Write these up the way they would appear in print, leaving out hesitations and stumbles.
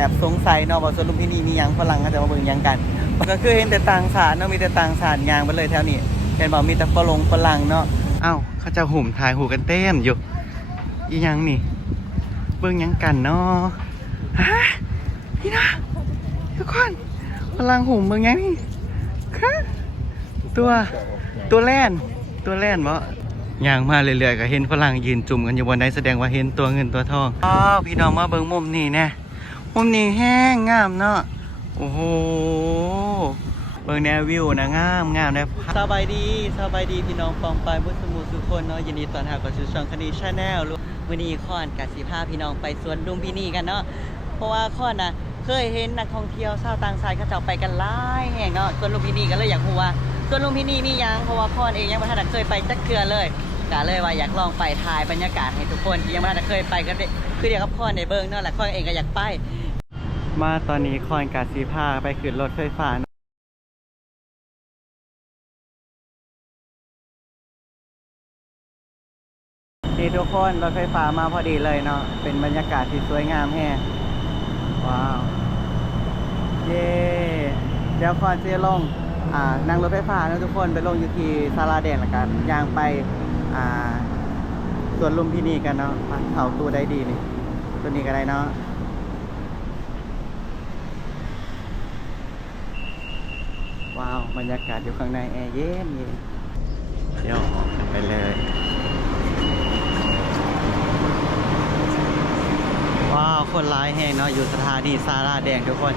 อบสงสัยเนาะว่าสวนลุมพินีมีหยังฝรั่งก็จะมาเบิ่งหยังกันก็คือเห็นแต่ต่างชาติเนาะมีแต่ต่างชาติยางไปเลยแถวนี้เห็นบอกมีแต่ฝรั่งเนาะเอ้าเขาจะหุ่มถ่ายหูกันเต็มอยู่อีหยังนี่เบิ่งหยังกันเนาะฮะพี่นะทุกคนฝรั่งหุ่มเบิ่งหยังนี่ค่ะตัวแล่นบ่ย่างมาเรื่อยๆก็เห็นฝรั่งยืนจุ่มกันอยู่บนนั้นแสดงว่าเห็นตัวเงินตัวทองอ้าวพี่น้องมาเบิ่งมุมนี้แน่มุมนี้แห้งงามเนาะโอ้โหเบิ่งแนววิวนะงามได้สบายดีพี่น้องปองปายบุษมูสุคนเนาะยินดีต้อนรับกับช่องคดีชาแนลมื้อนี้ค่อนกับสิพาพี่น้องไปสวนลุมพินีกันเนาะเพราะว่าค่อนน่ะเคยเห็นนักท่องเที่ยวชาวต่างชาติเขาเจ้าไปกันหลายแห่งเนาะสวนลุมพินีก็เลยอยากรู้ว่าสวนลุมพินีมีหยังเพราะว่าค่อนเองยังบ่ทันเคยไปจักเทื่อเลยก็เลยว่าอยากลองไปถ่ายบรรยากาศให้ทุกคนที่ยังไม่ได้เคยไปก็คือเดียวกับค่อนในเบิ้งเนาะแหละค่อนเองก็อยากไปมาตอนนี้ค่อนกับสีผ้าไปขึ้นรถไฟฟ้านี่ทุกคนรถไฟฟ้ามาพอดีเลยเนาะเป็นบรรยากาศที่สวยงามแฮะว้าวเย้เดี๋ยวค่อนจะลงนั่งรถไฟฟ้านะทุกคนไปลงอยู่ที่ศาลาแดงละกันย่างไปส่วนลุมพินีกันเนาะเขาตัวได้ดีนี่ตัวนี้ก็ได้เนาะว้าวบรรยากาศอยู่ข้างในแอร์เย็นเดี๋ยวออกกันไปเลยว้าวคนร้ายแห้งเนาะอยู่สถานีศาลาแดงทุกคน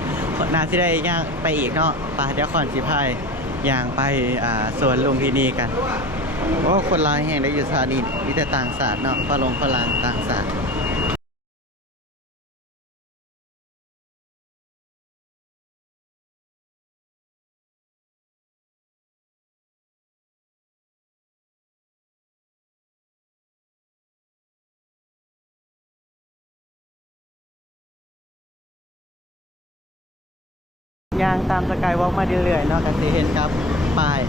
น่าจะได้ย่างไปอีกเนาะไปเดี๋ยวก่อนสิพายย่างไปสวนลุมพินีกันโอ้คนร้ายแห่งได้อยู่สถานีมีแต่ต่างศาสตร์เนาะฝรั่งต่างศาสตร์ย่างตามสกายวอล์กมาเรื่อยๆเนาะกันสิเห็นครับป้าย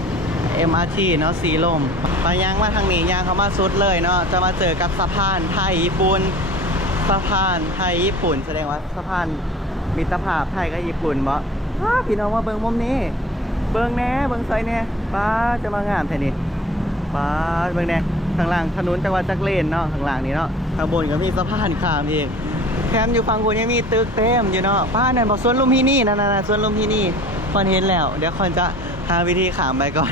MRT เนาะสีลมไปย่างมาทางนี้ย่างเขามาสุดเลยเนาะจะมาเจอกับสะพานไทยญี่ปุ่นสะพานไทยญี่ปุ่นแสดงว่าสะพานมิตรภาพไทยกับญี่ปุ่นบ่พี่น้องว่าเบิ่งมุมนี้เบิ่งแน่เบิ่งซอยแน่ป้าจะมางามแท้นี่ป้าเบิ่งแน่ข้างล่างถนนจังหวัดจักรเลนเนาะข้างล่างนี่เนาะข้างบนก็มีสะพานข้ามอีกแคมอยู่ฝั่งบนยังมีตึกเต็มอยู่เนาะป้าเนี่ยบอกสวนลุมพินีนั่นสวนลุมพินีคอนเห็นแล้วเดี๋ยวคอนจะหาวิธีขามไปก่อน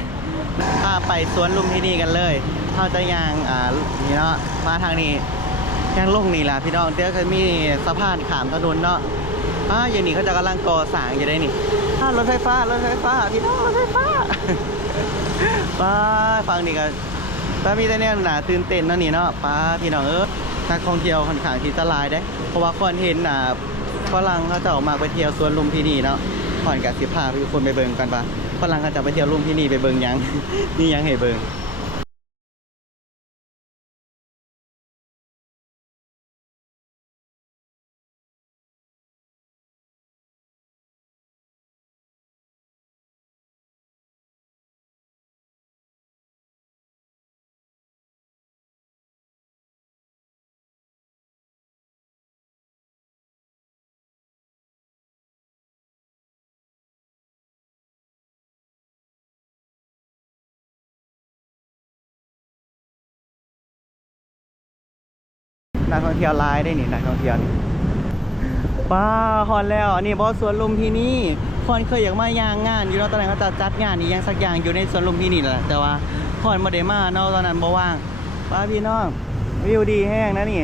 พาไปสวนลุมพินีกันเลยเขาจะย่างนี่เนาะมาทางนี้ย่างลงนี่แหละพี่น้องเดี๋ยวจะมีสะพานขามถนนเนาะอย่างนี้เขาจะกำลังก่อสร้างอยู่ได้นี่รถไฟฟ้าพี่น้องรถไฟฟ้าป้าฟังนี่ก็ป้ามีแต่เนี่ยหนาตื่นเต้นเนาะนี่เนาะป้าพี่น้องนักท่องเที่ยวค่อนข้างที่จะหลายได้เพราะว่าคนเห็นฝรั่งเขาจะออกมาไปเที่ยวสวนลุมพินีเนาะก่อนกับ15พี่คนไปเบิ่งกันปะฝรั่งเขาจะไปเที่ยวลุมพินีไปเบิ่งยังนี่ยังให้เบิ่งนักท่องเที่ยวหลายได้นี่นักท่องเที่ยวนี่ป้าฮอนแล้วอันนี้บอสสวนลุมพินีคอนเคยอยากมาย่างงานอยู่เนาะตอนนั้นเขาจะจัดงานนี้ยังสักอย่างอยู่ในสวนลุมพินีแหละแต่ว่าคอนมาเดมาเนาะตอนนั้นบ่ว่างป้าพี่น้องวิวดีแห้งนะนี่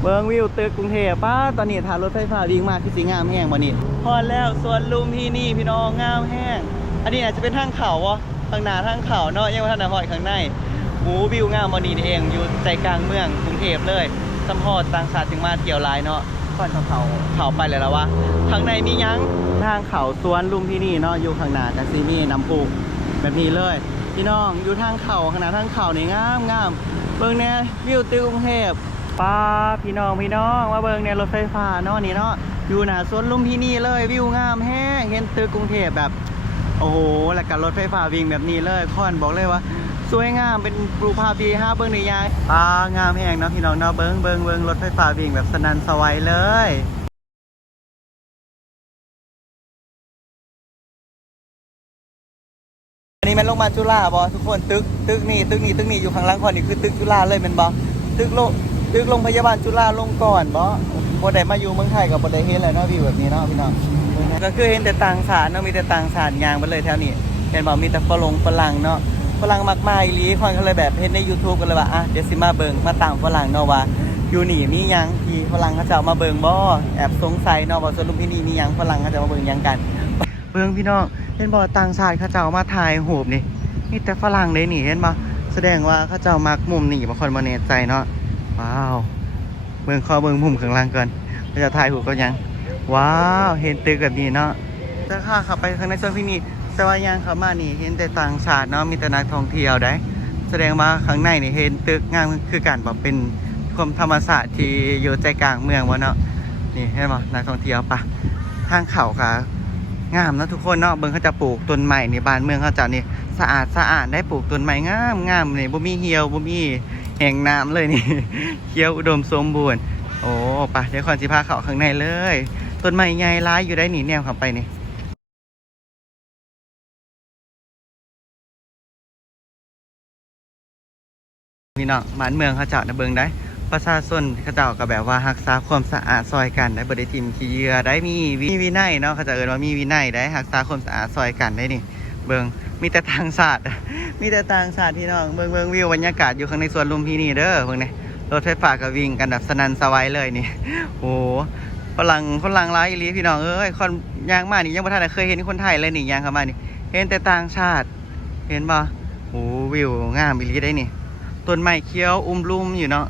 เบิ้งวิวตึกกรุงเทพป้าตอนนี้ถ่ายรถไฟฟ้าวิ่งมาที่สีงามแห้งบ่นี่ฮอนแล้วสวนลุมพินีพี่น้องงามแห้งอันนี้อาจจะเป็นทางเขาวะทางหน้าทางเขาเนาะยังว่าทางหน้าหอยข้างในวิวงามบ่นี่เองอยู่ใจกลางเมืองกรุงเทพเลยสัมพอต่างชาติจึงมาเที่ยวหลายเนาะก่อนเขาไปเลยแล้ววะข้างในมียังทางเขาสวนลุมพินีเนาะอยู่ข้างหน้าจากซีมีน้ำพุแบบนี้เลยพี่น้องอยู่ทางเขาข้างหน้าทางเขานี่งามเบิ่งแน่วิวตึกกรุงเทพป้าพี่น้องมาเบิ่งแน่รถไฟฟ้าเนาะนี่เนาะอยู่หน้าสวนลุมพินีเลยวิวงามแห้งเห็นตึกกรุงเทพแบบโอ้โหแล้วก็รถไฟฟ้าวิ่งแบบนี้เลยค่อนบอกเลยว่าสวยงามเป็นปลูกภาพดีเบิ่งในยายงามแห้งเนาะพี่น้องเนาะเบิ่งรถไฟฟ้าวิ่งแบบสนั่นสวัยเลย นี้มันโรงพยาบาลจุฬาบ่ทุกคนตึกนี่อยู่ข้างหลังคอนนี่คือตึกจุฬาเลยแม่นบ่ตึกโรงพยาบาลจุฬาลงกรณ์บ่ได้มาอยู่เมืองไทยก็บ่ได้เห็นเลยเนาะวิวแบบนี้เนาะพี่น้องก็คือเห็นแต่ต่างชาติเนาะมีแต่ต่างชาติย่างไปเลยแถวนี้เห็นบ่มีแต่ฝรั่งเนาะฝรั่งมากมายอีหลีคอนก็เลยแบบเห็นใน YouTube ก็เลยว่าเดี๋ยวสิมาเบิ่งมาตามฝรั่งเนาะว่าอยู่นี่มีหยังที่ฝรั่งเขาจะเอามาเบิ่งบ่แอบสงสัยเนาะว่าสวนลุมพินีมีหยังฝรั่งเขาจะมาเบิ่งหยังกันเบิ่งพี่น้องเห็นบ่ต่างชาติเขาจะเอามาถ่ายรูปนี่มีแต่ฝรั่งเลยนี่เห็นบ่แสดงว่าเขาจะมักมุมนี่บางคนบ่แน่ใจเนาะว้าวเบิ่งมุมข้างล่างก่อนเขาจะถ่ายรูปก็ยังว้าวเห็นตึกแบบนี้เนาะจะข้าเข้าไปข้างในสวนพินีแต่ว่ายังเข้ามานี่เห็นแต่ต่างชาติเนาะมีแต่นักท่องเที่ยวได้แสดงว่าข้างในนี่เห็นตึกงามคือการแบบเป็นความธรรมศาสตร์ที่อยู่ใจกลางเมืองวะเนาะนี่เห็นบ่นักท่องเที่ยวปะทางเขาค่ะงามนะทุกคนเนาะเบิ่งเขาจะปลูกต้นไม้ในบ้านเมืองเขาจะนี่สะอาดได้ปลูกต้นไม้งามนี่บ่มีเหี่ยวบ่มีแห้งน้ำเลยนี่เขียวอุดมสมบูรณ์โอ้ปะเดี๋ยวก่อนสิพาเข้าข้างในเลยต้นไม้ใหญ่ร้ายอยู่ได้นี่แนวเข้าไปนี่พี่น้องบ้านเมืองเขาเจ้านะเบิ่งได้ประชาชนเขาเจ้าก็แบบว่ารักษาความสะอาดซอยกันได้บ่ได้ทิ่มขี้เหยื่อได้มีวินัยเนาะเขาจะเอิ้นว่ามีวินัยได้รักษาความสะอาดซอยกันได้นี่เบิ่งมีแต่ต่างชาติมีแต่ต่างชาติพี่น้องเบิ่งวิวบรรยากาศอยู่ข้างในสวนลุมพินีเด้อเบิ่งนี่รถไฟฟ้าก็วิ่งกันแบบสนั่นสวัยเลยนี่โอ้ฝรั่งหลายอีหลีพี่น้องเอ้ยคนย่างมานี่ยังบ่ทันได้เคยเห็นคนไทยเลยนี่ย่างเข้ามานี่เห็นแต่ต่างชาติเห็นบ่โอ้วิวงามอีหลีได้นี่ต้นไม้เขียวลุ่มอยู่เนาะ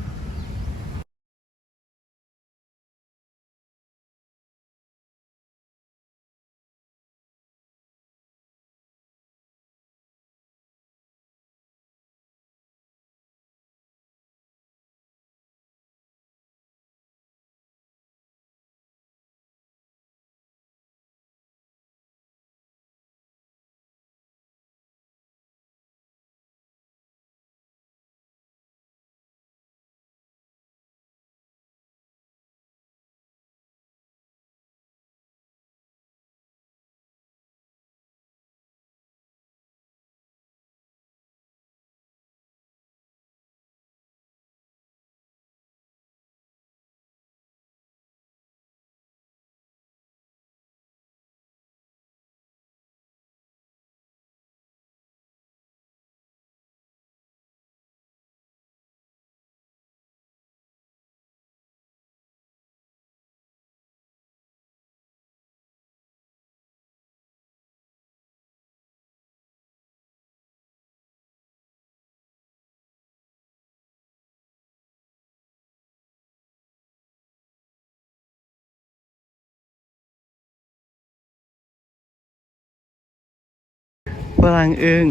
ฝรั่งอึ้ง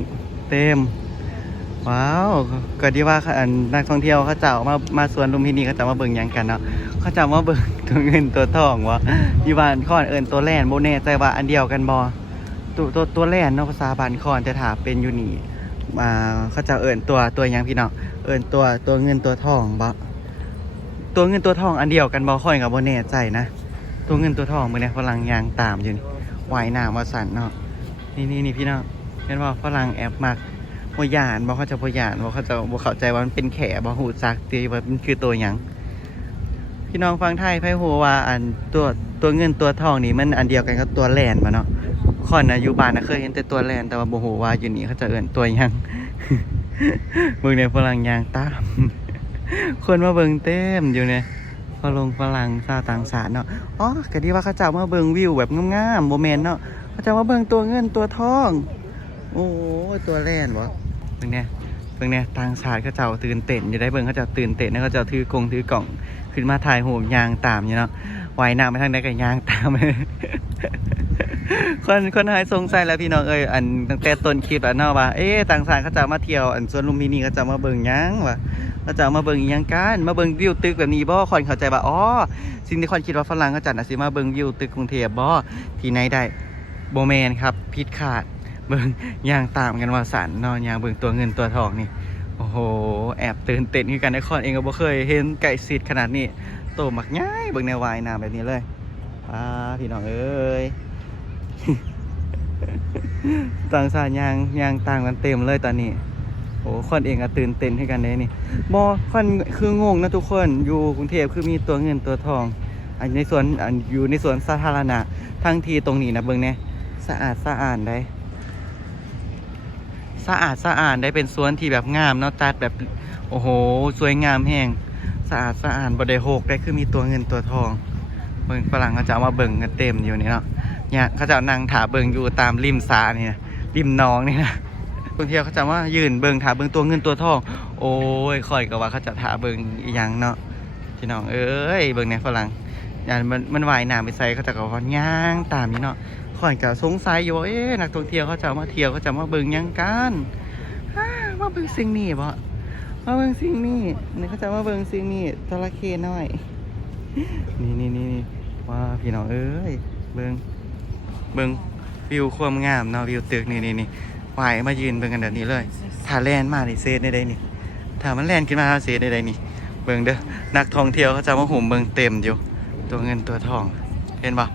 เต็มว้าวก็ดีว่านักท่องเที่ยวเขาเจ้ามาสวนลุมพินีเขาจะมาเบิ่งหยังกันเนาะเขาจะมาเบิ่งตัวเงินตัวทองวะอยู่บ้านคอนเอิ้นตัวแล่นบ่แน่ใจว่าอันเดียวกันบ่ตัวแล่นเนาะภาษาบ้านคอนแต่ถ้าเป็นอยู่นี่เขาจะเอิ้นตัวหยังพี่น้องเอิ้นตัวเงินตัวทองบ่ตัวเงินตัวทองอันเดียวกันบ่ค่อยก็บ่แน่ใจนะตัวเงินตัวทองมื้อนี้ฝรั่งย่างตามอยู่นี่ว่ายน้ำว่าสั่นเนาะนี่พี่น้องเห็นว่าฝรั่งแอบมักบ่ย่านบ่เขาจะบ่ย่านบ่เขาจะบ่เข้าใจว่ามันเป็นแขบ่ฮู้จักติว่ามันคือตัวหยังพี่น้องฟังไทยไผฮู้ว่าอันตัวเงินตัวทองนี่มันอันเดียวกันกับตัวแลนบ่เนาะค่อนน่ะอยู่บ้านน่ะเคยเห็นแต่ตัวแลนแต่ว่าบ่ฮู้ว่าอยู่นี่เขาจะเอิ้นตัวหยัง เบิ่งในฝรั่งย่างตาม คนมาเบิ่งเต็มอยู่เนี่ยฝรั่งชาวต่างชาติเนาะอ๋อก็ดีว่าเขาเจ้ามาเบิ่งวิวแบบงามๆบ่แม่นเนาะเขาเจ้ามาเบิ่งตัวเงินตัวทองโอ้ตัวแล่นบ่เบิ่งเนี่ยต่างชาติเขาเจ้าตื่นเต้นอยู่ได้เบิ่งเขาเจ้าตื่นเต้นแล้วเขาเจ้าถือกล่องขึ้นมาถ่ายรูปย่างตามอยู่เนาะว่ายน้ำไปทางใดก็ย่างตาม คนไทยสงสัยแล้วพี่น้องเอ้ยอันตั้งแต่ต้นคลิปแล้วเนาะว่าต่างชาติเขาจะมาเที่ยวอันสวนลุมพินีเขาจะมาเบิ่งหยังวะเขาจะมาเบิ่งหยังกันมาเบิ่งวิวตึกแบบนี้บ่คนเข้าใจว่าอ๋อสิ่งที่คนคิดว่าฝรั่งเขาจัดน่ะสิมาเบิ่งวิวตึกกรุงเทพบ่ที่ไหนได้บ่แม่นครับผิดคาดเบิ่งย่างตามกันว่าสันเนาะย่างเบิ่งตัวเงินตัวทองนี่โอ้โหแอบตื่นเต้นคือกันในคอนเองก็บ่เคยเห็นไก่สิทธิ์ขนาดนี้โตมักง่ายเบิ่งแนววายน้ำแบบนี้เลยพี่น้องเอ้ย ต่างชาติยางต่างกันเต็มเลยตอนนี้โอ้คนเองก็ตื่นเต้นให้กันเลยนี่บอคนคืองงนะทุกคนอยู่กรุงเทพคือมีตัวเงินตัวทองอันในสวนอันอยู่ในสวนสาธารณะทั้งทีตรงนี้นะเบิ่งเนี่ยสะอาดได้สะอาดได้เป็นสวนที่แบบงามเนาะจัดแบบโอ้โหสวยงามแห้งสะอาดบ่ได้โหกได้คือมีตัวเงินตัวทองเบิ่งฝรั่งเขาจะเอามาเบิ่งกันเต็มอยู่นี่เนาะเนี่ยเขาจะนั่งถาเบิ่งอยู่ตามริมสานี่นะริมหนองนี่นะบางทีเขาจะว่ายืนเบิ่งถาเบิ่งตัวเงินตัวทองโอ้ยคอยก็ว่าเขาจะถาเบิ่งอีหยังเนาะพี่น้องเอ้ยเบิ่งเนี่ยฝรั่งอย่างมันว่ายน้ำไปใส่เขาจะก็ว่าย่างตามนี่เนาะคอยก็สงสัยอยู่ว่านักท่องเที่ยวเขาจะมาเที่ยวเขาจะมาเบิ่งหยังกันมาเบิ่งสิ่งนี้บ่มาเบิ่งสิ่งนี้นี่เขาจะมาเบิ่งสิ่งนี้จระเข้น้อยนี่ว้าพี่น้องเอ้ยเบิ่งวิวความงามเนาะวิวตึกนี่ว่ายมายืนเบิ่งกันแบบนี้เลยถ้าแลนมาดิเซตได้นี่ถ้ามันแลนขึ้นมาเซตได้นี่เบิ่งเด้อนักท่องเที่ยวเขาจะมาหุ่มเบิ่งเต็มอยู่ตัวเงินตัวทองเห็นปะ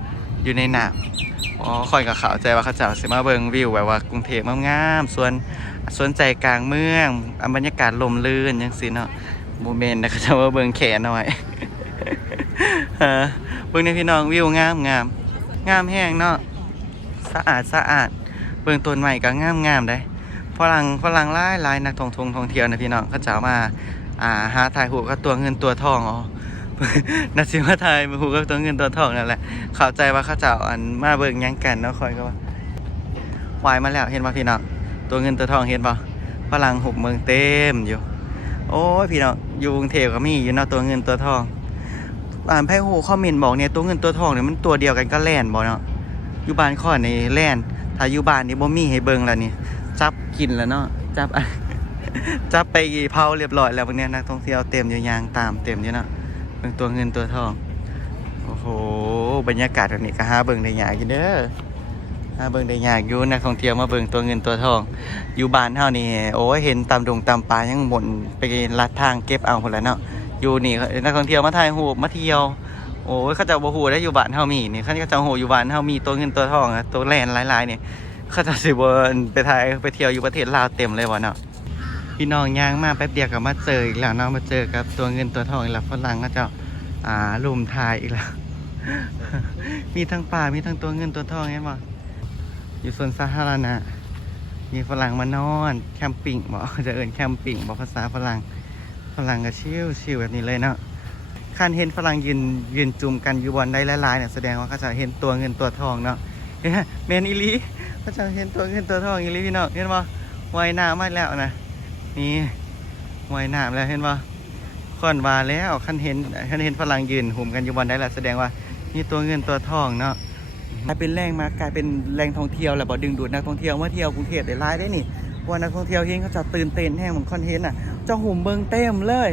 อยู่ในน้ำอ๋อคอยกับข่าวใจว่าเขาจะสิมาเบิ่งวิวแบบว่ากรุงเทพงามๆส่วนใจกลางเมืองบรรยากาศลมลื่นจังซี่เนาะโมเมนต์นะเขาจะมาเบิ่งแขนหน่อยเบิ่งในพี่น้องวิวงามแห้งเนาะสะอาดเบิ่งต้นใหม่ก็งามได้ฝรั่งหลายนักท่องเที่ยวนะพี่น้องเขาจะมาหาถ่ายรูปกับตัวเงินตัวทองอ๋อนักสิมาถ่ายรูปกับตัวเงินตัวทองนั่นแหละเข้าใจว่าเขาจะอันมาเบิ่งยังกันเนาะคอยก็ว่าวายมาแล้วเห็นป่ะพี่น้องตัวเงินตัวทองเห็นป่ะฝรั่งหุบเมืองเต็มอยู่โอ้ยพี่น้องอยู่กรุงเทพก็มีอยู่เนาะตัวเงินตัวทองไพ่หูคอมเมนต์บอกเนี่ยตัวเงินตัวทองเนี่ยมันตัวเดียวกันก็แล่นบ่เนาะอยู่บ้านข้อในแล่นถ้าอยู่บ้านนี่บ่มีให้เบิ่งแล้วนี่จับกินแล้วเนาะจับไปเผาเรียบร้อยแล้วพวกเนี้ยนักท่องเที่ยวเต็มอยู่ยางตามเต็มอยู่เนาะเบิ่งตัวเงินตัวทองโอ้โหบรรยากาศแบบนี้ก็หาเบิ่งได้ยากอยู่เด้อหาเบิ่งได้ยากอยู่นักท่องเที่ยวมาเบิ่งตัวเงินตัวทองอยู่บ้านเฮานี่โอ้ยเห็นตามดงตามป่ายังหม่นไปลัดทางเก็บเอาพุ่นแหละเนาะอยู่นี่นักท่องเที่ยวมาถ่ายรูปมาเที่ยวโอ้ยเขาจะบ่ฮู้ได้อยู่บ้านเฮามีนี่เขาจะฮู้อยู่บ้านเฮามีตัวเงินตัวทองตัวแลนหลายๆนี่เขาจะสิบ่ไปเที่ยวอยู่ประเทศลาวเต็มเลยบ่เนาะพี่น้องย่างมาแป๊บเดียวก็มาเจออีกแล้วเนาะมาเจอกับตัวเงินตัวทองอีกแล้วฝรั่งก็จะลุมทายอีกแล้ว มีทั้งป่ามีทั้งตัวเงินตัวทองเห็นบ่อยู่สวนสาธารณะมีฝรั่งมานอนแคมปิ้งบ่จะเอิ้นแคมปิ้งบ่ภาษาฝรั่งก็ชิลแบบนี้เลยเนาะคันเห็นฝรั่งยืนจุ่มกันอยู่บนได้หลายๆเนี่ยแสดงว่าเขาจะเห็นตัวเงินตัวทองเนาะเมนอีลีเขาจะเห็นตัวเงินตัวทองอีลีพี่น้องเห็นบ่ว่ายน้ำมาแล้วนะนี่ว่ายน้ำแล้วเห็นบ่ค่อนว่าแล้วคันเห็นฝรั่งยืนหุ่มกันอยู่บนได้แล้วแสดงว่านี่ตัวเงินตัวทองเนาะกลายเป็นแหล่งท่องเที่ยวแหละบ่ดึงดูดนักท่องเที่ยวมาเที่ยวกรุงเทพได้หลายได้นี่ว่านักท่องเที่ยวเห็นเขาจะตื่นเต้นแห้งเหมือนคอนเทนต์น่ะเจ้าหุ่มเบิ่งเต็มเลย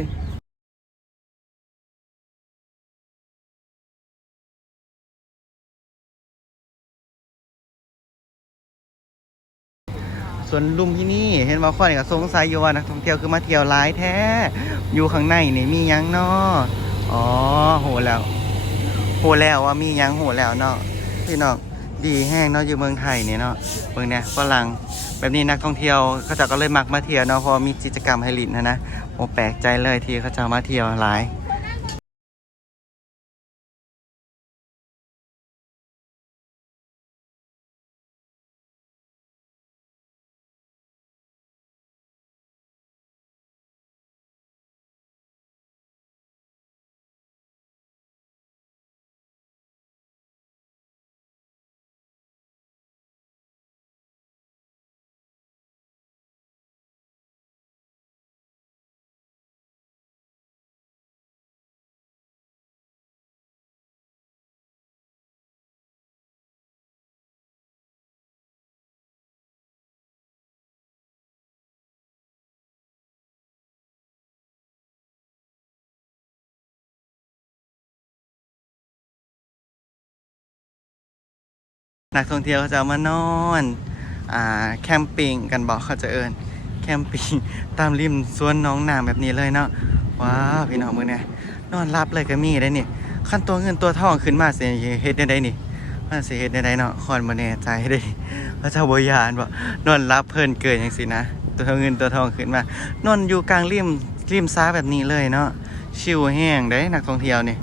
ส่วนลุมที่นี่เห็นว่าข้อนี่ก็สงสัยอยู่ว่านักท่องเที่ยวคือมาเที่ยวหลายแท้อยู่ข้างในนี่มีหยังเนาะอ๋อโหแล้วว่ามีหยังโหแล้วเนาะพี่น้องดีแห้งเนาะอยู่เมืองไทยนี่เนาะเมืองเนี่ยฝรั่งแบบนี้นักท่องเที่ยวเขาจะก็เลยมักมาเที่ยวเนาะเพราะมีกิจกรรมให้ลิ้นนะโอ้แปลกใจเลยที่เขาจะมาเที่ยวหลายนักท่องเที่ยวเขาจะมานอนแคมปิ้งกันบอกเขาจะเอิญแคมปิ้งตามริมสวนน้องน้ำแบบนี้เลยเนาะว้าวพี่น้องมือเนี่ยนอนรับเลยก็มีได้นี่ขั้นตัวเงินตัวทองขึ้นมาเสียเฮ็ดได้นี่มันเสียเฮ็ดได้เนาะคอนมาแน่ใจได้ พระเจ้าบยานบ่นอนรับเพลินเกินอย่างสินะตัวเงินตัวทองขึ้นมานอนอยู่กลางริมซ้าแบบนี้เลยเนาะชิวแห้งได้นักท่องเที่ยวนี่